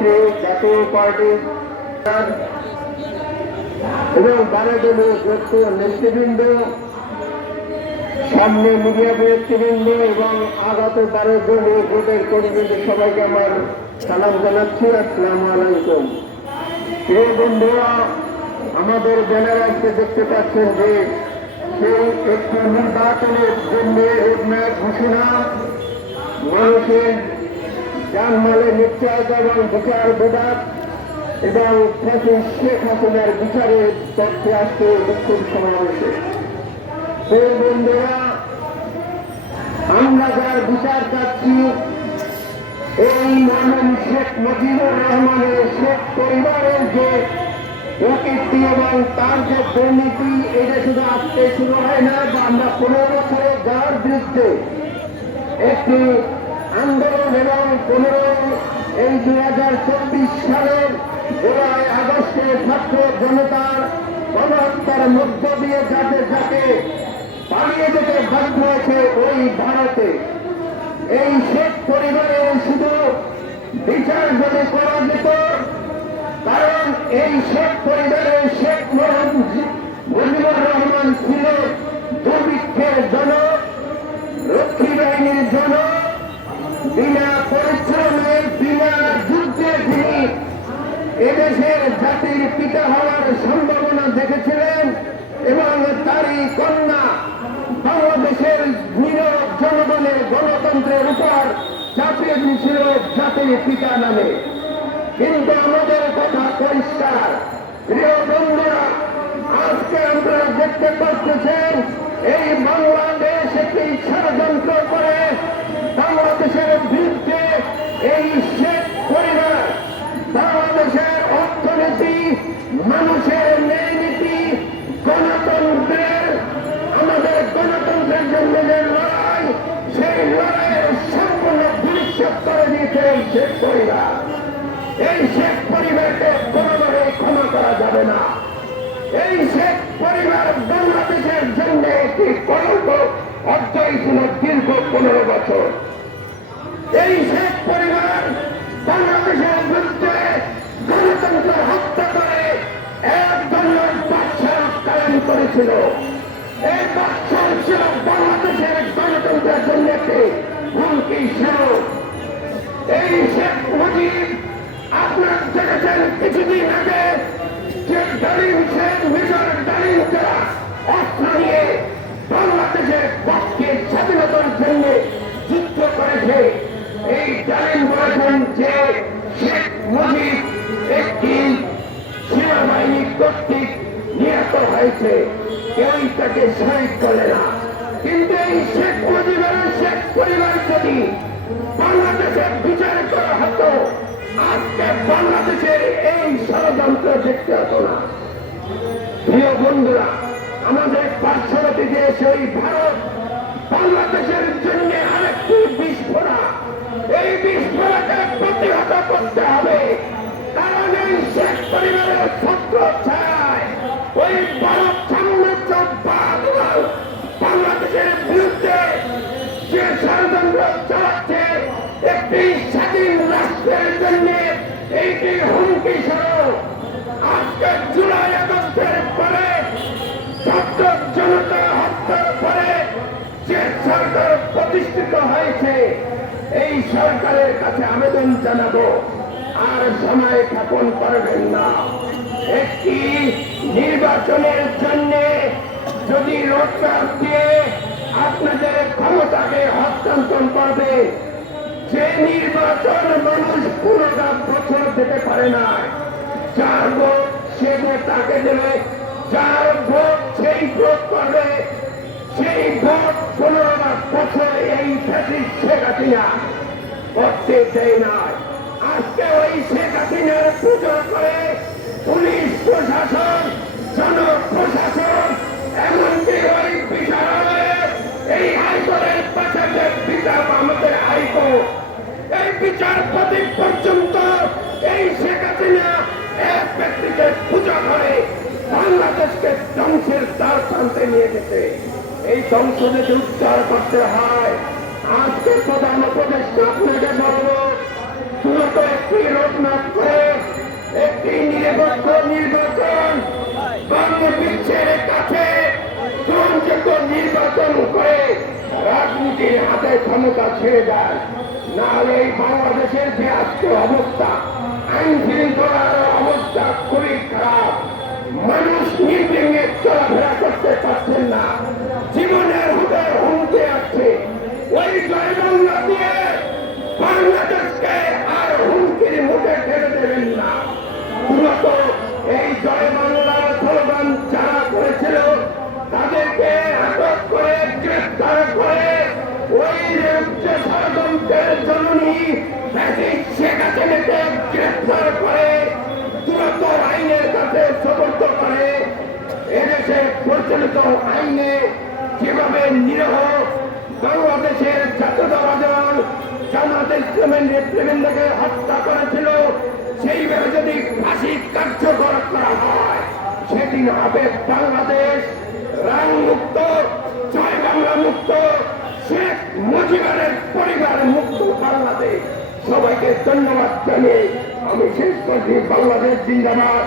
সভানেত্রী, জাতীয় পার্টি এবং বারোদলীয় যুক্ত নেতৃবৃন্দ, সামনে মিডিয়া ব্যক্তিবৃন্দ এবং আগত 12 দলীয় ভোটের কর্মীবৃন্দ, সবাইকে আমার সালাম জানাচ্ছি। আসসালামু আলাইকুম। প্রিয় বন্ধুরা, আমাদের ব্যানার আজকে দেখতে পাচ্ছেন যে সেই একটি নির্বাচনের জন্য রোডম্যাপ ঘোষণা, মানুষের জানমালের নিশ্চয়তা এবং বিচার বিভাগ এবং শেখ হাসিনার বিচারের তথ্যে আসতে বিক্ষোভ সমাবেশে। সেই বন্ধুরা, আমরা যার বিচার চাচ্ছি, এই মহান শেখ মুজিবুর রহমানের শেখ পরিবারের যে প্রকৃতি এবং তার যে দুর্নীতি, এটা শুধু আজকে শুরু হয় না, বা আমরা 15 বছরে যার বিরুদ্ধে একটি আন্দোলন এবং 2024 সালের জুলাই আগস্টে ছাত্র জনতার গণহত্যার মধ্য দিয়ে যাকে পালিয়ে যেতে বাধ্য হয়েছে ওই ভারতে, এই শেখ পরিবারের শুধু বিচার যদি করা যেত, কারণ এই শেখ পরিবারের শেখ মুজিবুর রহমান ছিল দুর্ভিক্ষের জনক, রক্ষী বাহিনীর জনক, বিনা পরিশ্রমে বিনা যুদ্ধে তিনি এদেশের জাতির পিতা হওয়ার সম্ভাবনা দেখেছিলেন এবং তারই কন্যা বাংলাদেশের নীরব জনগণের গণতন্ত্রের উপর চাপিয়ে দিয়েছিল জাতির পিতা নামে। কিন্তু আমাদের কথা পরিষ্কার, প্রিয় বন্ধুরা, আজকে আপনারা দেখতে পাচ্ছেন এই বাংলাদেশ একটি ষড়যন্ত্র করে বাংলাদেশের বিরুদ্ধে এই শেখ পরিবার বাংলাদেশের অর্থনীতি, মানুষের ন্যায় নীতি, গণতন্ত্রের আমাদের গণতন্ত্রের জন্য যে লড়াই, সেই লড়াইয়ের সম্পূর্ণ ভবিষ্যৎ করে দিয়েছে এই শেখ পরিবার। এই শেখ পরিবারকে কোনোভাবে ক্ষমা করা যাবে না। এই শেখ পরিবার বাংলাদেশের জন্য একটি কলঙ্ক অর্জয় ছিল দীর্ঘ 15 বছর। এই শেখ পরিবার বাংলাদেশের বিরুদ্ধে গণতন্ত্র হত্যা করে এক ধরনের বাদশাহ কায়েম করেছিল। এই বাদশাহ ছিল বাংলাদেশের গণতন্ত্রের জন্য একটি হুমকি স্বরূপ। এই শেখ মুজিব, আপনারা দেখেছেন কিছুদিন আগে যে ডালিম শেখ মেজর ডালিম যারা অস্ত্র নিয়ে বাংলাদেশের পক্ষে স্বাধীনতার জন্য যুদ্ধ করেছে, এই ডালিম বলেছেন যে শেখ মুজিব একটি সেনাবাহিনী কর্তৃক নিহত হয়েছে, কেউই তাকে শহীদ করে না। কিন্তু এই শেখ মুজিবের শেখ পরিবার যদি বাংলাদেশের বিচার করা হতো, আজকে বাংলাদেশের এই ষড়যন্ত্র দেখতে হতো না। প্রিয় বন্ধুরা, আমাদের পার্শ্ববর্তী দেশ ওই ভারত বাংলাদেশের জন্য আরেকটি বিস্ফোরক, এই বিস্ফোরণকে প্রতিহত করতে হবে। কারণ এই শেখ পরিবারের ছত্র ছায় ওই ভারত সাম্রাজ্যবাদ বাংলাদেশের বিরুদ্ধে যে ষড়যন্ত্র চালাচ্ছে, একটি স্বাধীন রাষ্ট্রের জন্য এইটি হুমকি স্বরূপ। আজকে জুলাই আগস্টের পরে ছাত্র জনতা হত্যার পরে যে সরকার প্রতিষ্ঠিত হয়েছে, এই সরকারের কাছে আবেদন জানাবো, আর সময় ক্ষেপণ করবেন না। একটি নির্বাচনের জন্য যদি রোডম্যাপ দিয়ে আপনাদের ক্ষমতাকে হস্তান্তর করবে, যে নির্বাচন মানুষ 15টা বছর দিতে পারে না, যার ভোট সে ভোট তাকে দেবে, যার ভোট সেই ভোট করবে, সেই ভোট 15টা বছর এই ফ্যাসিস্ট শেখ হাসিনা করতে দেয় না। আজকে ওই শেখ হাসিনার পুজো করে পুলিশ প্রশাসন, জনপ্রশাসন, এমনকি ওই বিচারালয়ে এই হাইকোর্টের পাশে যে বিচার আমাদের হাইকোর্ট, এই বিচারপতি পর্যন্ত এই শেখ হাসিনা এক ব্যক্তিকে পূজা করে বাংলাদেশকে ধ্বংসের দ্বার প্রান্তে নিয়ে যেতে। এই ধ্বংস যদি উদ্ধার করতে হয়, আজকে প্রধান উপদেষ্টা আপনাকে বলব, দ্রুত একটি রোডম্যাপ করে একটি নিরপেক্ষ নির্বাচন বাংলাদেশের কাছে গ্রহণযোগ্য নির্বাচন করে রাজনীতির হাতে ক্ষমতা ছেড়ে দেয়। নাহলে এই বাংলাদেশের যে আজকে অবস্থা, আইন শৃঙ্খলার অবস্থা খুবই খারাপ। মানুষ নির্বিঘ্নে চলাফেরা করতে পারছেন না, জীবনের হুদে হুমকে আছে। ওই জয় বাংলা দিয়ে বাংলাদেশকে আর হুমকির মুখে ঠেলে দেবেন না। মূলত এই জয় বাংলার স্লোগান যারা করেছিল তাদেরকে আটক করে গ্রেফতার করে ওই রাজ্যে ষড়যন্ত্রের জননী শেখ হাসিনাকে গ্রেফতার করে দ্রুত আইনের কাছে সমর্থ করে। এদেশে প্রচলিত আইনে যেভাবে নিরহ বাংলাদেশের জাতীয়তাবাদী দল জামাত ইসলামের নেতৃবৃন্দকে হত্যা করেছিল, সেইভাবে যদি ফাঁসি কার্যকর করা হয় সেদিন হবে বাংলাদেশ রাং মুক্ত, জয় বাংলা মুক্ত, শেখ মুজিবের পরিবার মুক্ত বাংলাদেশ। সবাইকে ধন্যবাদ জানিয়ে আমি শেষ করছি। বাংলাদেশ জিন্দাবাদ।